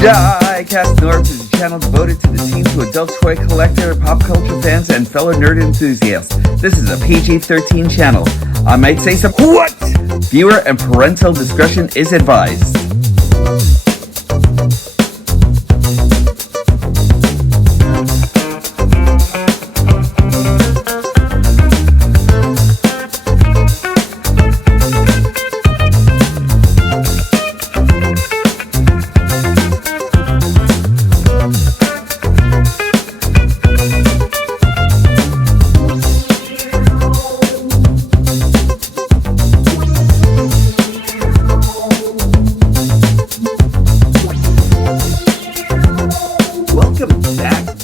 Diecast North is a channel devoted to the teen to adult toy collector, pop culture fans, and fellow nerd enthusiasts. This is a PG-13 channel. I might say some what? Viewer and parental discretion is advised.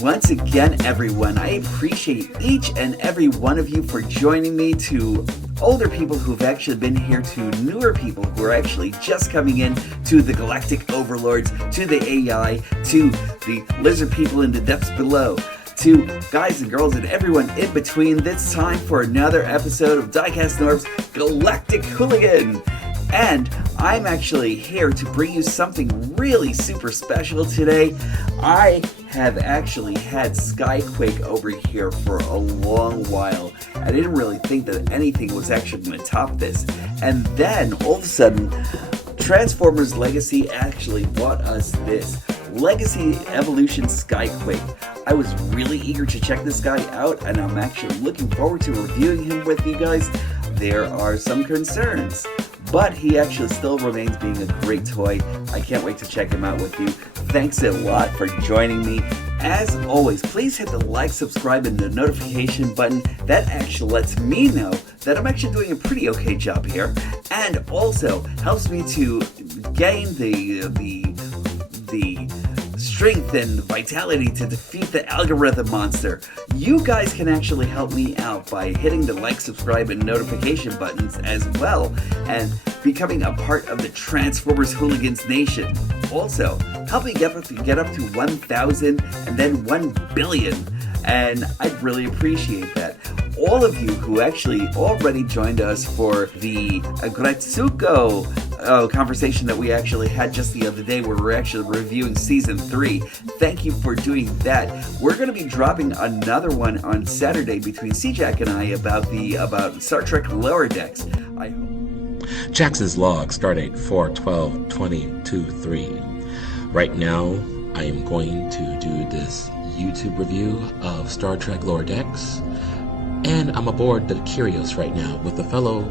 Once again, everyone, I appreciate each and every one of you for joining me, to older people who've actually been here, to newer people who are actually just coming in, to the galactic overlords, to the AI, to the lizard people in the depths below, to guys and girls and everyone in between. It's time for another episode of Diecast North's Galactic Hooligan. And I'm actually here to bring you something really super special today. I have actually had Skyquake over here for a long while. I didn't really think that anything was actually going to top this. And then, all of a sudden, Transformers Legacy actually brought us this Legacy Evolution Skyquake. I was really eager to check this guy out, and I'm actually looking forward to reviewing him with you guys. There are some concerns, but he actually still remains being a great toy. I can't wait to check him out with you. Thanks a lot for joining me. As always, please hit the like, subscribe, and the notification button. That actually lets me know that I'm actually doing a pretty okay job here, and also helps me to gain the strength and vitality to defeat the algorithm monster. You guys can actually help me out by hitting the like, subscribe, and notification buttons as well, and becoming a part of the Transformers Hooligans Nation. Also, help me get up to 1,000 and then 1 billion, and I'd really appreciate that. All of you who actually already joined us for the Gretsuko conversation that we actually had just the other day, where we're actually reviewing Season 3. Thank you for doing that. We're going to be dropping another one on Saturday between C-Jack and I about Star Trek Lower Decks. I hope. Jax's log, stardate 4/12/2023. Right now, I am going to do this YouTube review of Star Trek Lower Decks, and I'm aboard the Curios right now with a fellow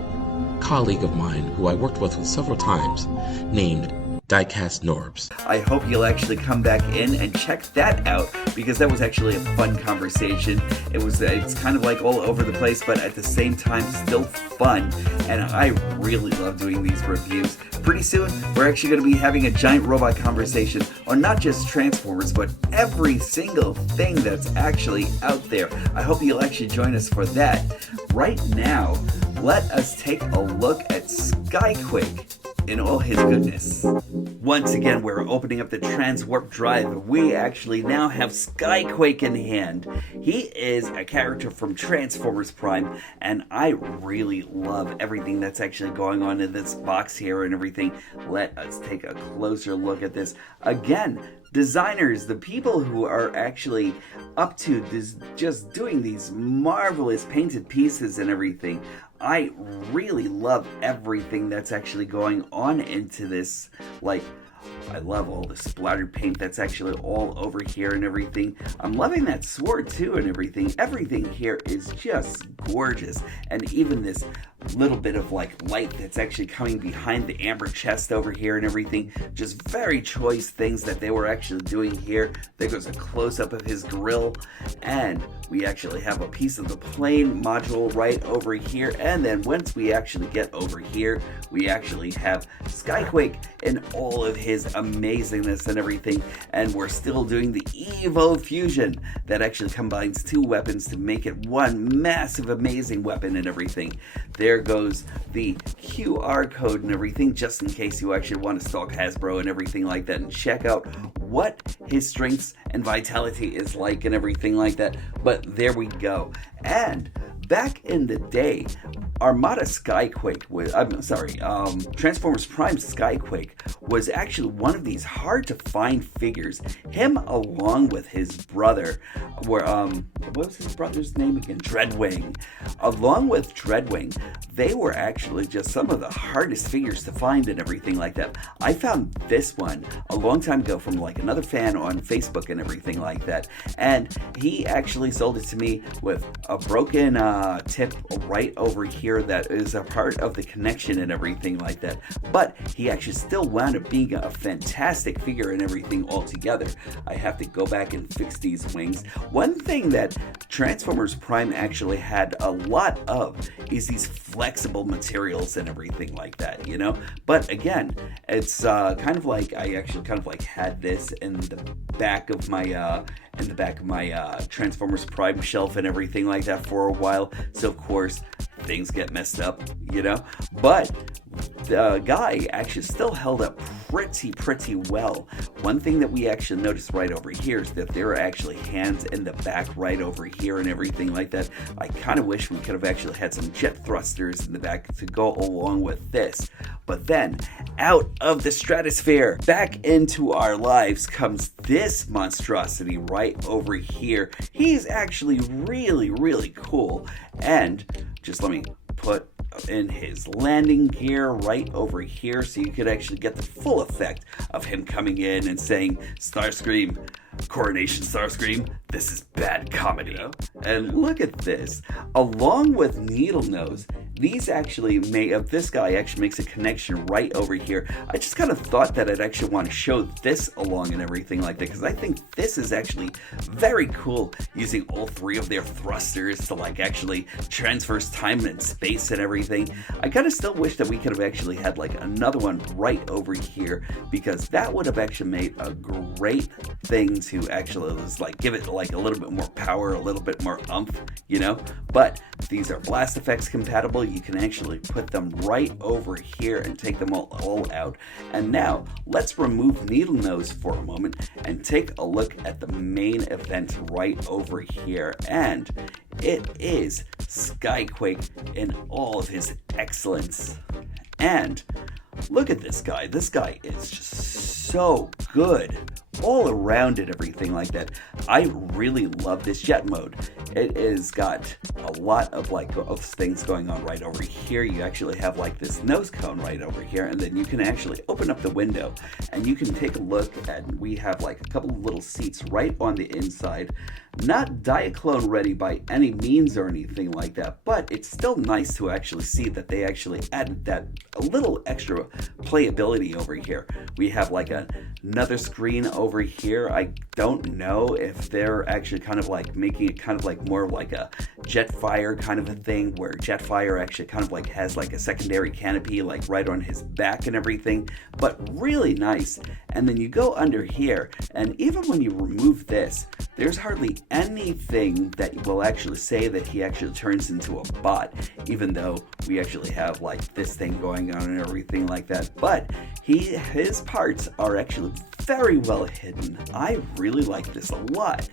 colleague of mine who I worked with several times, named Diecast Norbs. I hope you'll actually come back in and check that out, because that was actually a fun conversation. It's kind of like all over the place, but at the same time still fun, and I really love doing these reviews. Pretty soon, we're actually going to be having a giant robot conversation on not just Transformers, but every single thing that's actually out there. I hope you'll actually join us for that. Right now, let us take a look at Skyquake in all his goodness. Once again, we're opening up the Transwarp Drive. We actually now have Skyquake in hand. He is a character from Transformers Prime, and I really love everything that's actually going on in this box here and everything. Let us take a closer look at this. Again, designers, the people who are actually up to this, just doing these marvelous painted pieces and everything. I really love everything that's actually going on into this. Like, I love all the splattered paint that's actually all over here and everything. I'm loving that sword too and everything. Everything here is just gorgeous. And even this little bit of like light that's actually coming behind the amber chest over here and everything. Just very choice things that they were actually doing here. There goes a close-up of his grill, and we actually have a piece of the plane module right over here. And then once we actually get over here, we actually have Skyquake in all of his amazingness and everything. And we're still doing the Evo Fusion that actually combines two weapons to make it one massive amazing weapon and everything. There goes the QR code and everything, just in case you actually want to stalk Hasbro and everything like that and check out what his strengths and vitality is like and everything like that. But there we go. And back in the day, Armada Skyquake was, I'm sorry, Transformers Prime Skyquake was actually one of these hard to find figures. Him along with his brother were, what was his brother's name again? Dreadwing. Along with Dreadwing, they were actually just some of the hardest figures to find and everything like that. I found this one a long time ago from like another fan on Facebook and everything like that, and he actually sold it to me with a broken tip right over here that is a part of the connection and everything like that, but he actually still wound up being a fantastic figure and everything altogether. I have to go back and fix these wings. One thing that Transformers Prime actually had a lot of is these flexible materials and everything like that, you know. But again, it's kind of like I actually kind of like had this in the back of my Transformers Prime shelf and everything like that for a while. So of course things get messed up, you know. But the guy actually still held up pretty well. One thing that we actually noticed right over here is that there are actually hands in the back right over here and everything like that. I kind of wish we could have actually had some jet thrusters in the back to go along with this. But then, out of the stratosphere, back into our lives comes this monstrosity right over here. He's actually really cool. And just let me put in his landing gear right over here so you could actually get the full effect of him coming in and saying, Starscream, Coronation Starscream, this is bad comedy. And look at this. Along with Needlenose, these actually this guy actually makes a connection right over here. I just kind of thought that I'd actually want to show this along and everything like that, because I think this is actually very cool, using all three of their thrusters to like actually transverse time and space and everything. I kind of still wish that we could have actually had like another one right over here, because that would have actually made a great thing to actually like give it like a little bit more power, a little bit more oomph, you know. But these are blast effects compatible. You can actually put them right over here and take them all out. And now let's remove Needlenose for a moment and take a look at the main event right over here. And it is Skyquake in all of his excellence. And look at this guy. This guy is just so good all around and everything like that. I really love this jet mode. It has got a lot of of things going on right over here. You actually have like this nose cone right over here, and then you can actually open up the window and you can take a look at, we have like a couple of little seats right on the inside. Not Diaclone ready by any means or anything like that, but it's still nice to actually see that they actually added that a little extra playability over here. We have like another screen over here. I don't know if they're actually kind of like making it kind of like more like a Jetfire kind of a thing, where Jetfire actually kind of like has like a secondary canopy like right on his back and everything, but really nice. And then you go under here, and even when you remove this, there's hardly anything that will actually say that he actually turns into a bot, even though we actually have like this thing going on and everything like that. But his parts are actually very well hidden. I really like this a lot.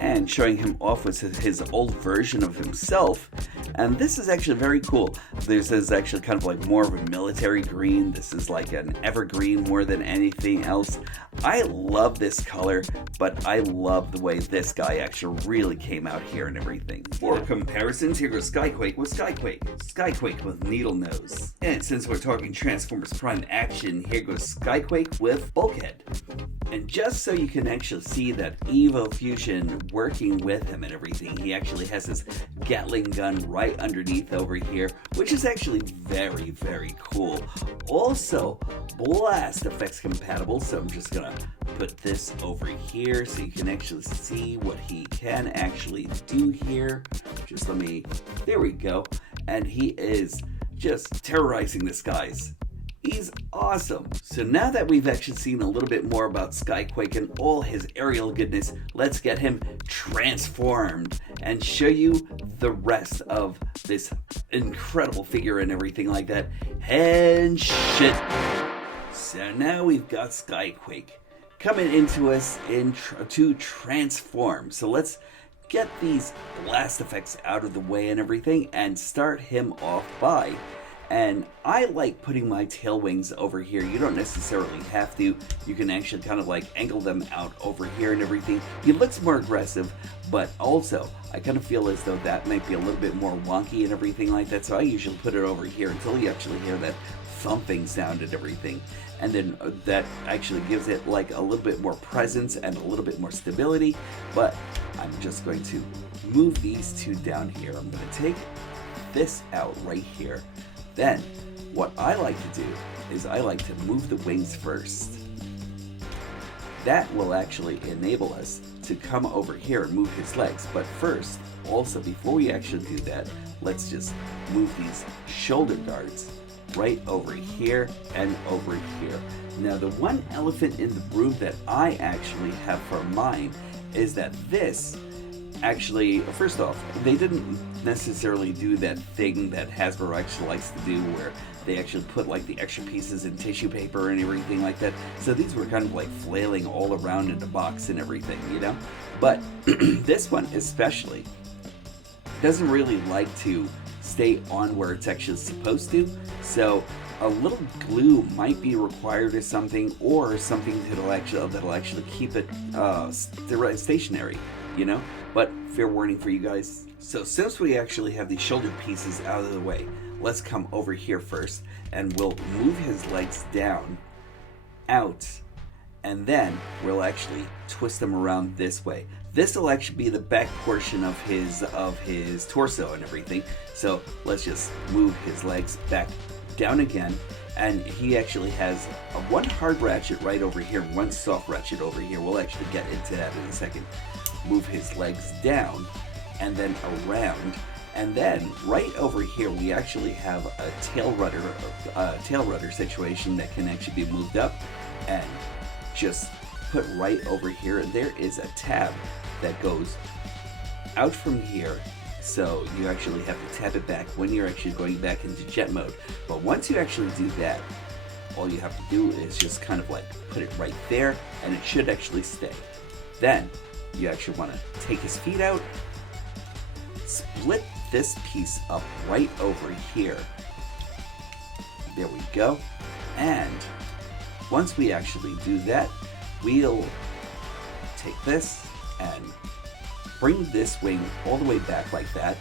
And showing him off with his old version of himself. And this is actually very cool. This is actually kind of like more of a military green. This is like an evergreen more than anything else. I love this color, but I love the way this guy actually really came out here and everything. For comparisons, here goes Skyquake with Skyquake. Skyquake with Needlenose. And since we're talking Transformers Prime action, here goes Skyquake with Bulkhead. And just so you can actually see that Evo Fusion working with him and everything, he actually has this Gatling gun right underneath over here, which is actually very cool. Also, blast effects compatible, so I'm just gonna put this over here so you can actually see what he can actually do here. Just there we go. And he is just terrorizing the skies. He's awesome. So now that we've actually seen a little bit more about Skyquake and all his aerial goodness, let's get him transformed and show you the rest of this incredible figure and everything like that. And shit. So now we've got Skyquake coming into us to transform. So let's get these blast effects out of the way and everything and start him off by. And I like putting my tail wings over here. You don't necessarily have to. You can actually kind of like angle them out over here and everything. He looks more aggressive, but also I kind of feel as though that might be a little bit more wonky and everything like that. So I usually put it over here until you actually hear that thumping sound and everything. And then that actually gives it like a little bit more presence and a little bit more stability. But I'm just going to move these two down here. I'm going to take this out right here. Then what I like to do is I like to move the wings first. That will actually enable us to come over here and move his legs. But first, also before we actually do that, let's just move these shoulder guards right over here and over here. Now the one elephant in the room that I actually have for mine is that this actually, first off, they didn't necessarily do that thing that Hasbro actually likes to do where they actually put like the extra pieces in tissue paper and everything like that. So these were kind of like flailing all around in the box and everything, you know? But this one especially doesn't really like to stay on where it's actually supposed to. So a little glue might be required or something, or something that'll actually keep it stationary, you know? But fair warning for you guys. So since we actually have the shoulder pieces out of the way, let's come over here first and we'll move his legs down, out, and then we'll actually twist them around this way. This will actually be the back portion of his torso and everything. So let's just move his legs back down again. And he actually has one hard ratchet right over here, one soft ratchet over here. We'll actually get into that in a second. Move his legs down and then around. And then right over here, we actually have a tail rudder situation that can actually be moved up and just put right over here. And there is a tab that goes out from here. So you actually have to tap it back when you're actually going back into jet mode. But once you actually do that, all you have to do is just kind of like put it right there and it should actually stay. Then you actually want to take his feet out, split this piece up right over here. There we go. And once we actually do that, we'll take this and bring this wing all the way back like that.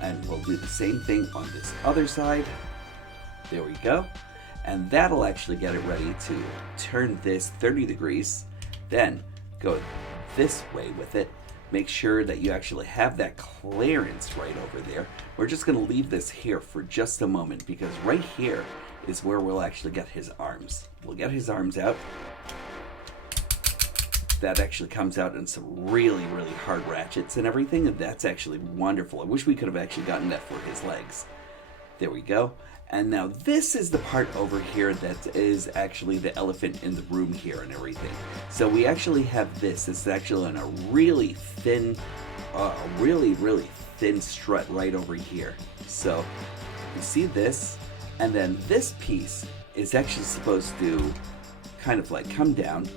And we'll do the same thing on this other side. There we go. And that'll actually get it ready to turn this 30 degrees. Then go this way with it. Make sure that you actually have that clearance right over there. We're just going to leave this here for just a moment because right here is where we'll actually get his arms. We'll get his arms out. That actually comes out in some really, really hard ratchets and everything, and that's actually wonderful. I wish we could have actually gotten that for his legs. There we go. And now this is the part over here that is actually the elephant in the room here and everything. So we actually have this. It's actually on a really thin, really thin strut right over here. So you see this, and then this piece is actually supposed to kind of like come down.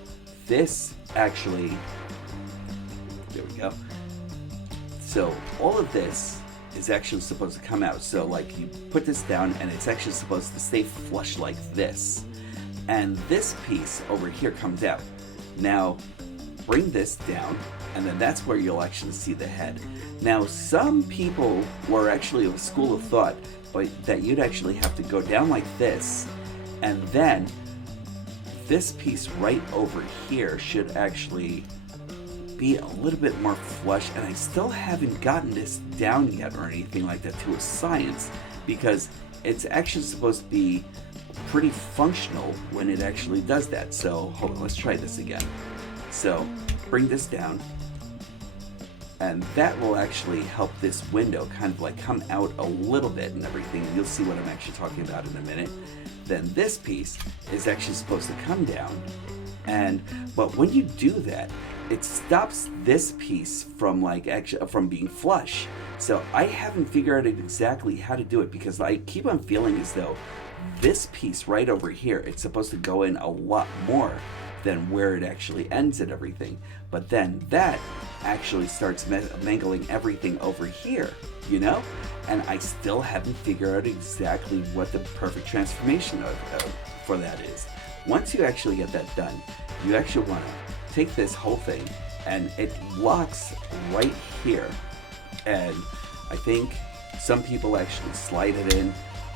This actually, there we go. So all of this is actually supposed to come out. So like you put this down and it's actually supposed to stay flush like this. And this piece over here comes out. Now bring this down and then that's where you'll actually see the head. Now some people were actually of a school of thought that you'd actually have to go down like this, and then this piece right over here should actually be a little bit more flush, and I still haven't gotten this down yet or anything like that to a science, because it's actually supposed to be pretty functional when it actually does that. So hold on, let's try this again. So bring this down, and that will actually help this window kind of like come out a little bit and everything. You'll see what I'm actually talking about in a minute. Then this piece is actually supposed to come down, but when you do that, it stops this piece from from being flush. So I haven't figured out exactly how to do it, because I keep on feeling as though this piece right over here, it's supposed to go in a lot more than where it actually ends and everything. But then that actually starts mangling everything over here, you know? And I still haven't figured out exactly what the perfect transformation for that is. Once you actually get that done, you actually want to take this whole thing, and it locks right here. And I think some people actually slide it in.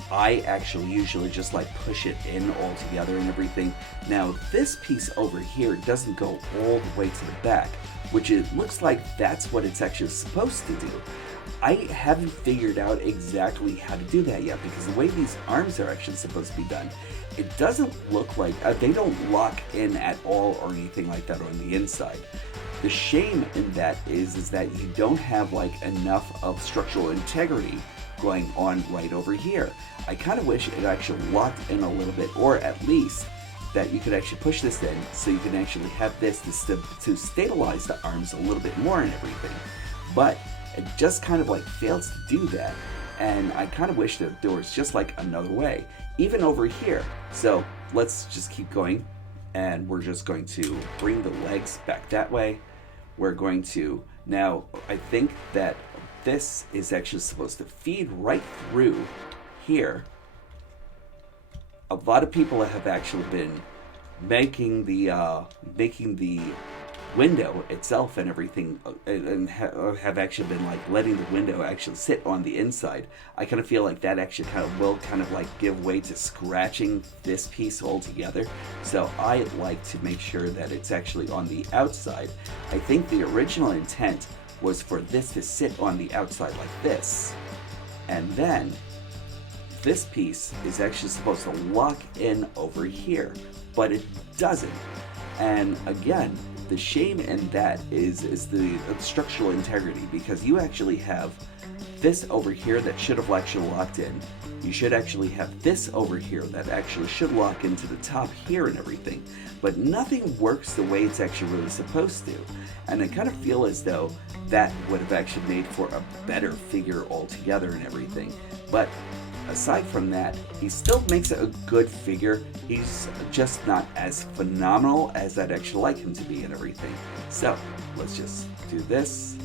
I actually usually just like push it in all together and everything. Now this piece over here doesn't go all the way to the back, which it looks like that's what it's actually supposed to do. I haven't figured out exactly how to do that yet, because the way these arms are actually supposed to be done, it doesn't look like, they don't lock in at all or anything like that on the inside. The shame in that is that you don't have like enough of structural integrity going on right over here. I kind of wish it actually locked in a little bit, or at least that you could actually push this in so you can actually have this to stabilize the arms a little bit more and everything. But it just kind of like fails to do that. And I kind of wish that there was just like another way, even over here. So let's just keep going, and we're just going to bring the legs back that way. We're going to, now I think that this is actually supposed to feed right through here. A lot of people have actually been making the window itself and everything, and have actually been like letting the window actually sit on the inside. I kind of feel like that actually will like give way to scratching this piece altogether. So I like to make sure that it's actually on the outside. I think the original intent was for this to sit on the outside like this, and then this piece is actually supposed to lock in over here, but it doesn't. And again, the shame in that is the structural integrity, because you actually have this over here that should have actually locked in. You should actually have this over here that actually should lock into the top here and everything. But nothing works the way it's actually really supposed to. And I kind of feel as though that would have actually made for a better figure altogether and everything. But aside from that, he still makes a good figure. He's just not as phenomenal as I'd actually like him to be and everything. So let's just do this.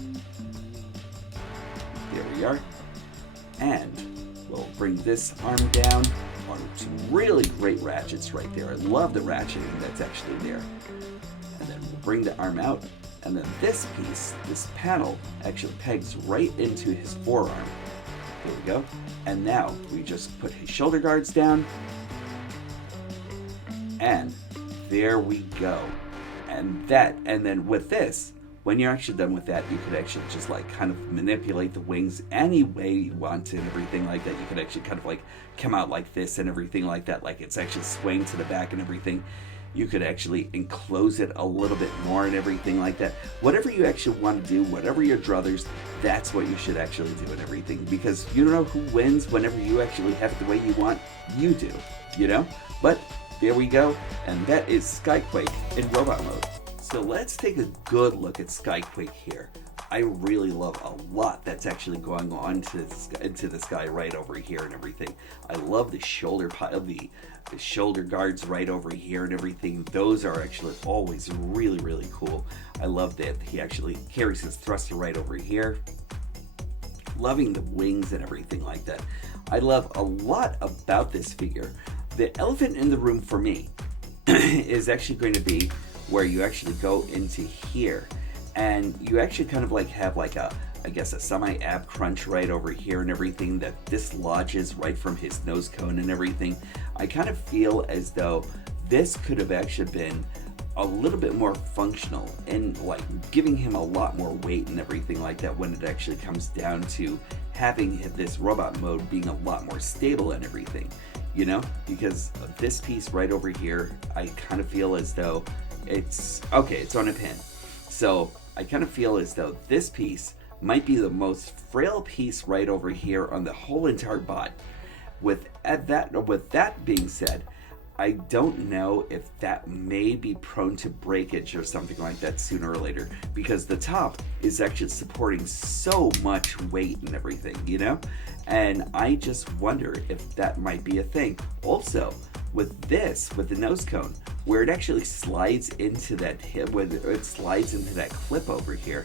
There we are. And we'll bring this arm down on some really great ratchets right there. I love the ratcheting that's actually there. And then we'll bring the arm out. And then this piece, this panel, actually pegs right into his forearm. There we go. And now we just put his shoulder guards down. And there we go. And then with this, when you're actually done with that, you could actually just like kind of manipulate the wings any way you want and everything like that. You could actually kind of like come out like this and everything like that, like it's actually swaying to the back and everything. You could actually enclose it a little bit more and everything like that. Whatever you actually want to do, whatever your druthers, that's what you should actually do and everything. Because you don't know who wins whenever you actually have it the way you want. You do, you know? But there we go. And that is Skyquake in robot mode. So let's take a good look at Skyquake here. I really love a lot that's actually going on into this guy right over here and everything. I love the shoulder the shoulder guards right over here and everything. Those are actually always really, really cool. I love that he actually carries his thruster right over here. Loving the wings and everything like that. I love a lot about this figure. The elephant in the room for me is actually going to be where you actually go into here. And you actually kind of like have like a, I guess, a semi-ab crunch right over here and everything that dislodges right from his nose cone and everything. I kind of feel as though this could have actually been a little bit more functional and like giving him a lot more weight and everything like that when it actually comes down to having this robot mode being a lot more stable and everything, you know? Because this piece right over here, I kind of feel as though it's on a pin. So I kind of feel as though this piece might be the most frail piece right over here on the whole entire bot. With that being said, I don't know if that may be prone to breakage or something like that sooner or later, because the top is actually supporting so much weight and everything, you know? And I just wonder if that might be a thing. Also, with the nose cone, where it actually slides into that hip, when it slides into that clip over here,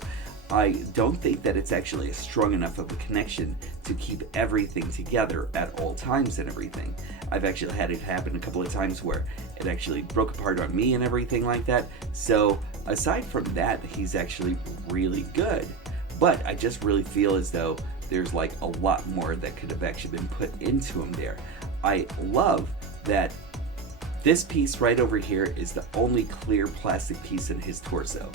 I don't think that it's actually a strong enough of a connection to keep everything together at all times and everything. I've actually had it happen a couple of times where it actually broke apart on me and everything like that. So aside from that, he's actually really good. But I just really feel as though there's like a lot more that could have actually been put into him there. I love that this piece right over here is the only clear plastic piece in his torso.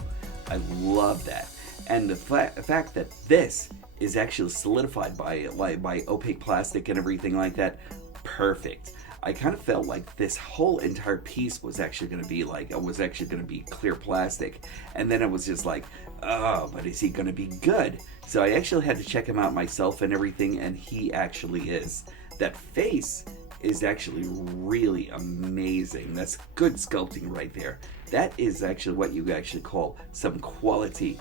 I love that. And the fact that this is actually solidified by opaque plastic and everything like that, perfect. I kind of felt like this whole entire piece was actually going to be clear plastic, and then it was just like, oh, but is he going to be good? So I actually had to check him out myself and everything, and he actually is. That face is actually really amazing. That's good sculpting right there. That is actually what you actually call some quality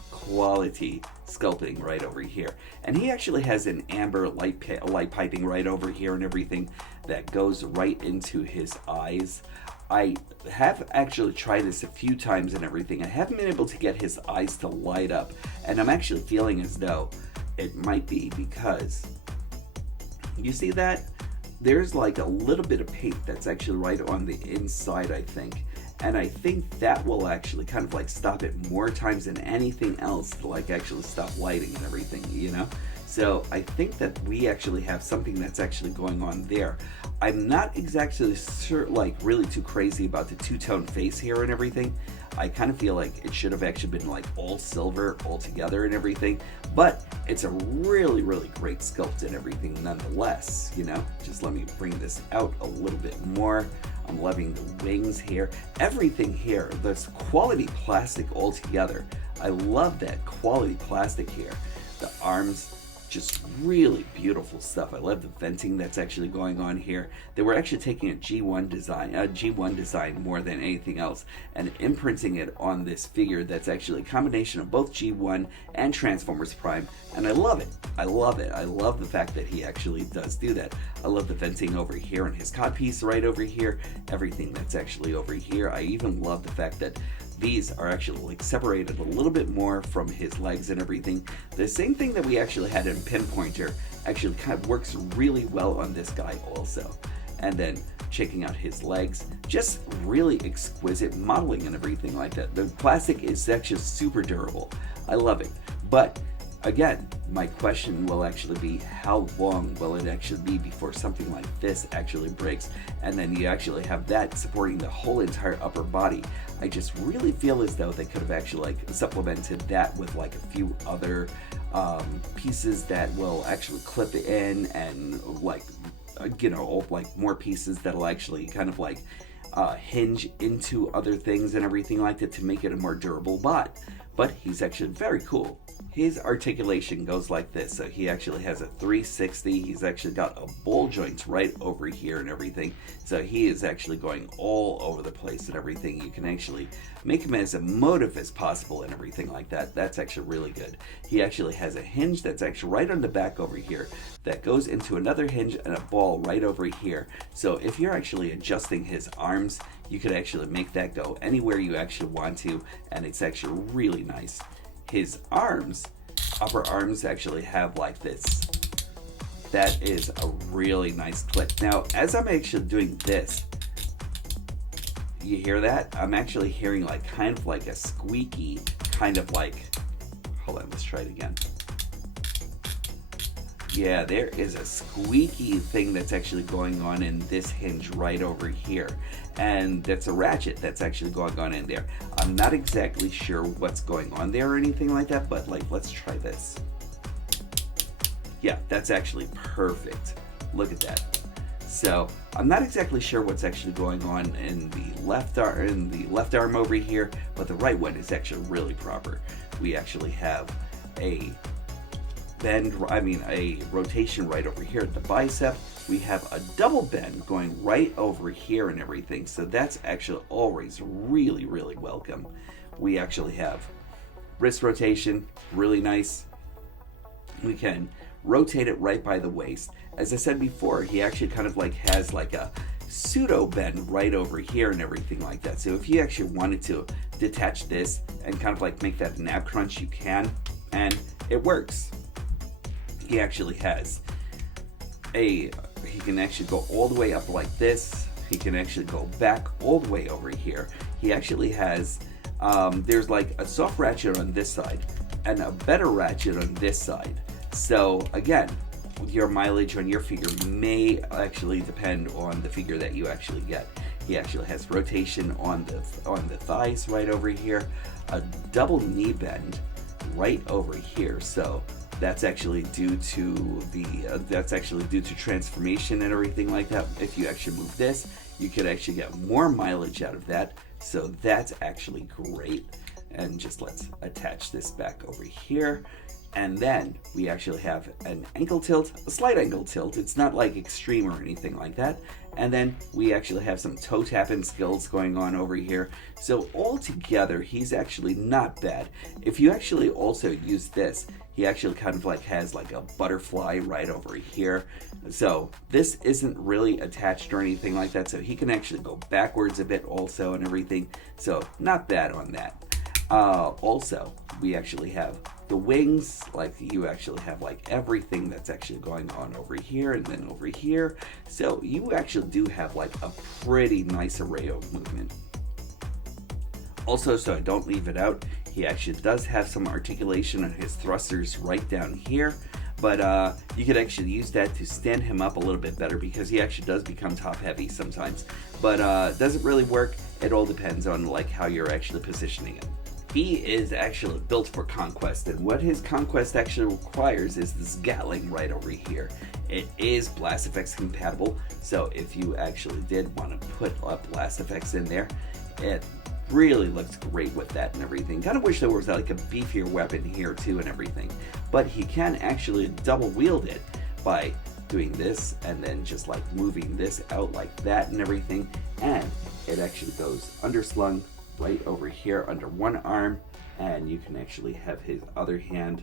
sculpting right over here. And he actually has an amber light piping right over here and everything that goes right into his eyes. I have actually tried this a few times and everything. I haven't been able to get his eyes to light up, and I'm actually feeling as though it might be because, you see that? There's like a little bit of paint that's actually right on the inside, I think. And I think that will actually kind of like stop it more times than anything else to like actually stop lighting and everything, you know? So I think that we actually have something that's actually going on there. I'm not exactly sure, like really too crazy about the two-tone face here and everything. I kind of feel like it should have actually been like all silver all together and everything, but it's a really great sculpt and everything nonetheless, you know? Just let me bring this out a little bit more. I'm loving the wings here. Everything here, this quality plastic all together. I love that quality plastic here. The arms, just really beautiful stuff. I love the venting that's actually going on here. They were actually taking a G1 design more than anything else and imprinting it on this figure that's actually a combination of both G1 and Transformers Prime, and I love it. I love it. I love the fact that he actually does do that. I love the venting over here and his codpiece right over here, everything that's actually over here. I even love the fact that these are actually like separated a little bit more from his legs and everything. The same thing that we actually had in Pinpointer actually kind of works really well on this guy also. And then checking out his legs, just really exquisite modeling and everything like that. The plastic is actually super durable. I love it. But again, my question will actually be, how long will it actually be before something like this actually breaks? And then you actually have that supporting the whole entire upper body. I just really feel as though they could have actually like supplemented that with like a few other pieces that will actually clip in, and like, you know, like more pieces that'll actually kind of like hinge into other things and everything like that to make it a more durable bot. But he's actually very cool. His articulation goes like this. So he actually has a 360. He's actually got a ball joint right over here and everything. So he is actually going all over the place and everything. You can actually make him as emotive as possible and everything like that. That's actually really good. He actually has a hinge that's actually right on the back over here that goes into another hinge and a ball right over here. So if you're actually adjusting his arms, you could actually make that go anywhere you actually want to, and it's actually really nice. His arms, upper arms, actually have like this. That is a really nice click. Now, as I'm actually doing this, you hear that? I'm actually hearing like kind of like a squeaky, kind of like, hold on, let's try it again. Yeah, there is a squeaky thing that's actually going on in this hinge right over here. And that's a ratchet that's actually going on in there. I'm not exactly sure what's going on there or anything like that, but like, let's try this. Yeah, that's actually perfect. Look at that. So I'm not exactly sure what's actually going on in the left arm over here, but the right one is actually really proper. We actually have a rotation right over here at the bicep. We have a double bend going right over here and everything. So that's actually always really welcome. We actually have wrist rotation, really nice. We can rotate it right by the waist. As I said before, he actually kind of like has like a pseudo bend right over here and everything like that. So if you actually wanted to detach this and kind of like make that an ab crunch, you can, and it works. He actually has he can actually go all the way up like this. He can actually go back all the way over here. He actually has, there's like a soft ratchet on this side and a better ratchet on this side. So again, your mileage on your figure may actually depend on the figure that you actually get. He actually has rotation on the thighs right over here, a double knee bend right over here. So that's actually due to transformation and everything like that. If you actually move this, you could actually get more mileage out of that. So that's actually great. And just let's attach this back over here. And then we actually have an ankle tilt, a slight ankle tilt. It's not like extreme or anything like that. And then we actually have some toe tapping skills going on over here. So altogether, he's actually not bad. If you actually also use this, he actually kind of like has like a butterfly right over here. So this isn't really attached or anything like that. So he can actually go backwards a bit also and everything. So not bad on that. Also, we actually have the wings, like you actually have like everything that's actually going on over here and then over here. So you actually do have like a pretty nice array of movement. Also, so I don't leave it out, he actually does have some articulation on his thrusters right down here. But you could actually use that to stand him up a little bit better because he actually does become top heavy sometimes. But does it really work? It all depends on like how you're actually positioning him. He is actually built for conquest, and what his conquest actually requires is this Gatling right over here. It is Blast Effects compatible, so if you actually did want to put up Blast Effects in there, it really looks great with that and everything. Kind of wish there was like a beefier weapon here too and everything, but he can actually double wield it by doing this and then just like moving this out like that and everything, and it actually goes underslung right over here under one arm, and you can actually have his other hand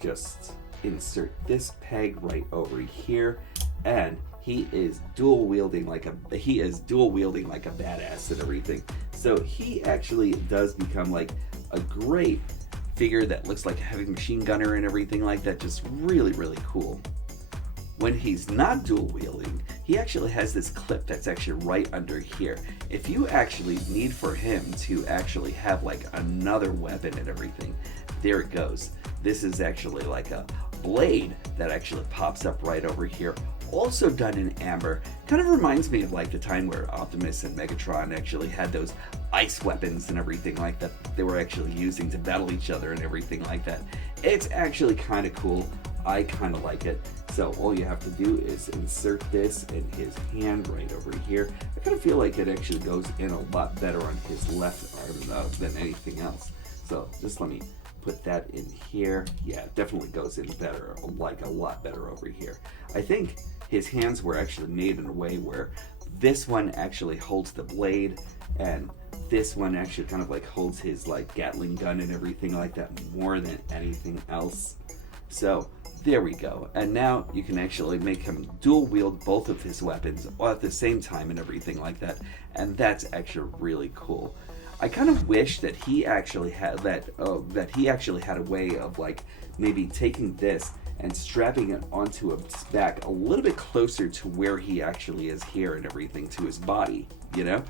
just insert this peg right over here, and he is dual wielding like a badass and everything. So he actually does become like a great figure that looks like a heavy machine gunner and everything like that. Just really, really cool. When he's not dual wielding, he actually has this clip that's actually right under here. If you actually need for him to actually have like another weapon and everything, there it goes. This is actually like a blade that actually pops up right over here. Also done in amber. Kind of reminds me of like the time where Optimus and Megatron actually had those ice weapons and everything like that they were actually using to battle each other and everything like that. It's actually kind of cool. I kind of like it. So all you have to do is insert this in his hand right over here. I kind of feel like it actually goes in a lot better on his left arm than anything else. So just let me put that in here. Yeah, it definitely goes in better, like a lot better over here. I think his hands were actually made in a way where this one actually holds the blade and this one actually kind of like holds his like Gatling gun and everything like that more than anything else. So there we go. And now you can actually make him dual wield both of his weapons at the same time and everything like that. And that's actually really cool. I kind of wish that he actually had that he actually had a way of like maybe taking this and strapping it onto his back a little bit closer to where he actually is here and everything, to his body, you know?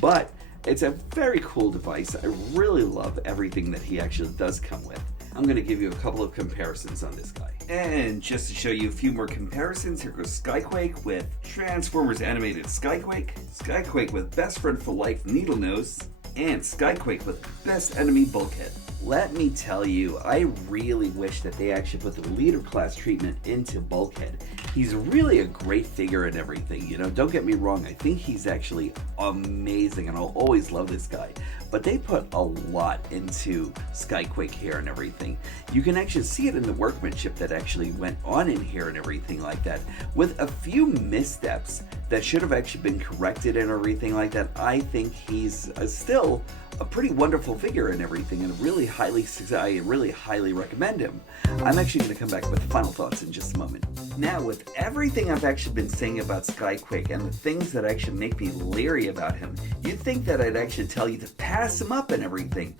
But it's a very cool device. I really love everything that he actually does come with. I'm going to give you a couple of comparisons on this guy. And just to show you a few more comparisons, here goes Skyquake with Transformers Animated Skyquake, Skyquake with Best Friend for Life Needle Nose, and Skyquake with Best Enemy Bulkhead. Let me tell you, I really wish that they actually put the leader class treatment into Bulkhead. He's really a great figure and everything, you know, don't get me wrong, I think he's actually amazing and I'll always love this guy. But they put a lot into Skyquake here and everything. You can actually see it in the workmanship that actually went on in here and everything like that. With a few missteps that should have actually been corrected and everything like that, I think he's still a pretty wonderful figure and everything, and really really highly recommend him. I'm actually going to come back with final thoughts in just a moment. Now, with everything I've actually been saying about Skyquake and the things that actually make me leery about him, you'd think that I'd actually tell you to pass him up and everything.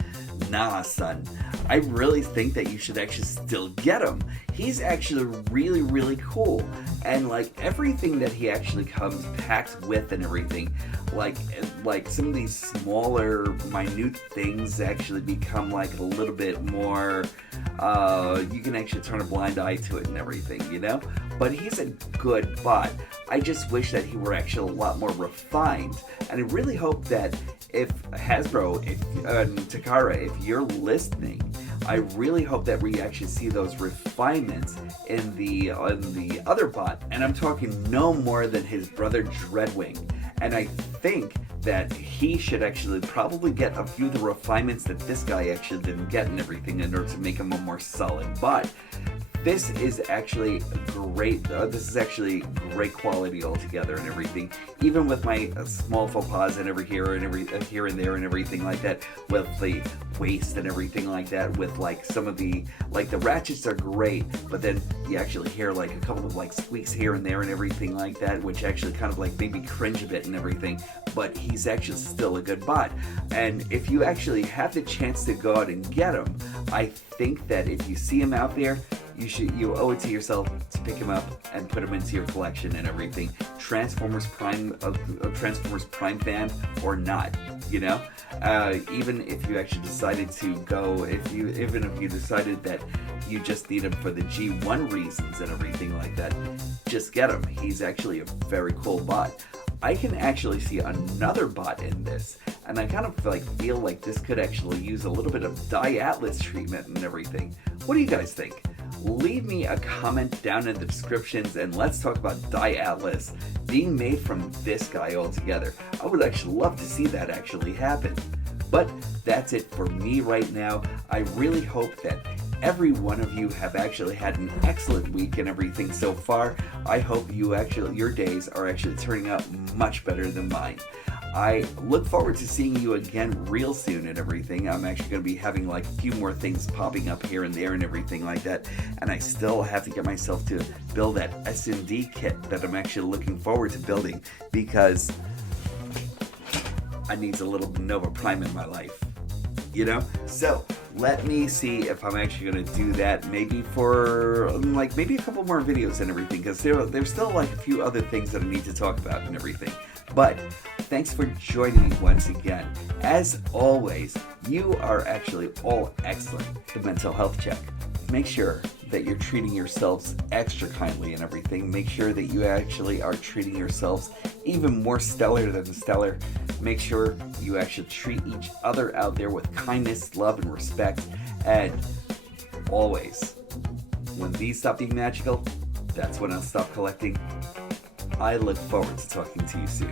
Nah, son. I really think that you should actually still get him. He's actually really, really cool. And like everything that he actually comes packed with and everything, like some of these smaller, minute things actually become like a little bit more, you can actually turn a blind eye to it and everything, you know? But he's a good bot. I just wish that he were actually a lot more refined. And I really hope that if Hasbro, Takara, if you're listening, I really hope that we actually see those refinements in the other bot. And I'm talking no more than his brother Dreadwing. And I think that he should actually probably get a few of the refinements that this guy actually didn't get and everything in order to make him a more solid bot. This is actually great. This is actually great quality altogether and everything. Even with my small faux pas and here and there and everything like that, with the waist and everything like that, with like some of the ratchets are great, but then you actually hear like a couple of like squeaks here and there and everything like that, which actually kind of like made me cringe a bit and everything. But he's actually still a good bot. And if you actually have the chance to go out and get him, I think that if you see him out there, you owe it to yourself to pick him up and put him into your collection and everything. Transformers Prime fan or not, you know. Even if you actually decided to go, even if you decided that you just need him for the G1 reasons and everything like that, just get him. He's actually a very cool bot. I can actually see another bot in this, and I kind of feel like this could actually use a little bit of Atlas treatment and everything. What do you guys think? Leave me a comment down in the descriptions and let's talk about Atlas being made from this guy altogether. I would actually love to see that actually happen. But that's it for me right now. I really hope that every one of you have actually had an excellent week and everything so far. I hope your days are actually turning out much better than mine. I look forward to seeing you again real soon and everything. I'm actually going to be having like a few more things popping up here and there and everything like that. And I still have to get myself to build that S&D kit that I'm actually looking forward to building, because I need a little Nova Prime in my life, you know? So let me see if I'm actually going to do that maybe for maybe a couple more videos and everything, because there's still like a few other things that I need to talk about and everything. But thanks for joining me once again. As always, you are actually all excellent. The mental health check. Make sure that you're treating yourselves extra kindly and everything. Make sure that you actually are treating yourselves even more stellar than stellar. Make sure you actually treat each other out there with kindness, love, and respect. And always, when these stop being magical, that's when I'll stop collecting. I look forward to talking to you soon.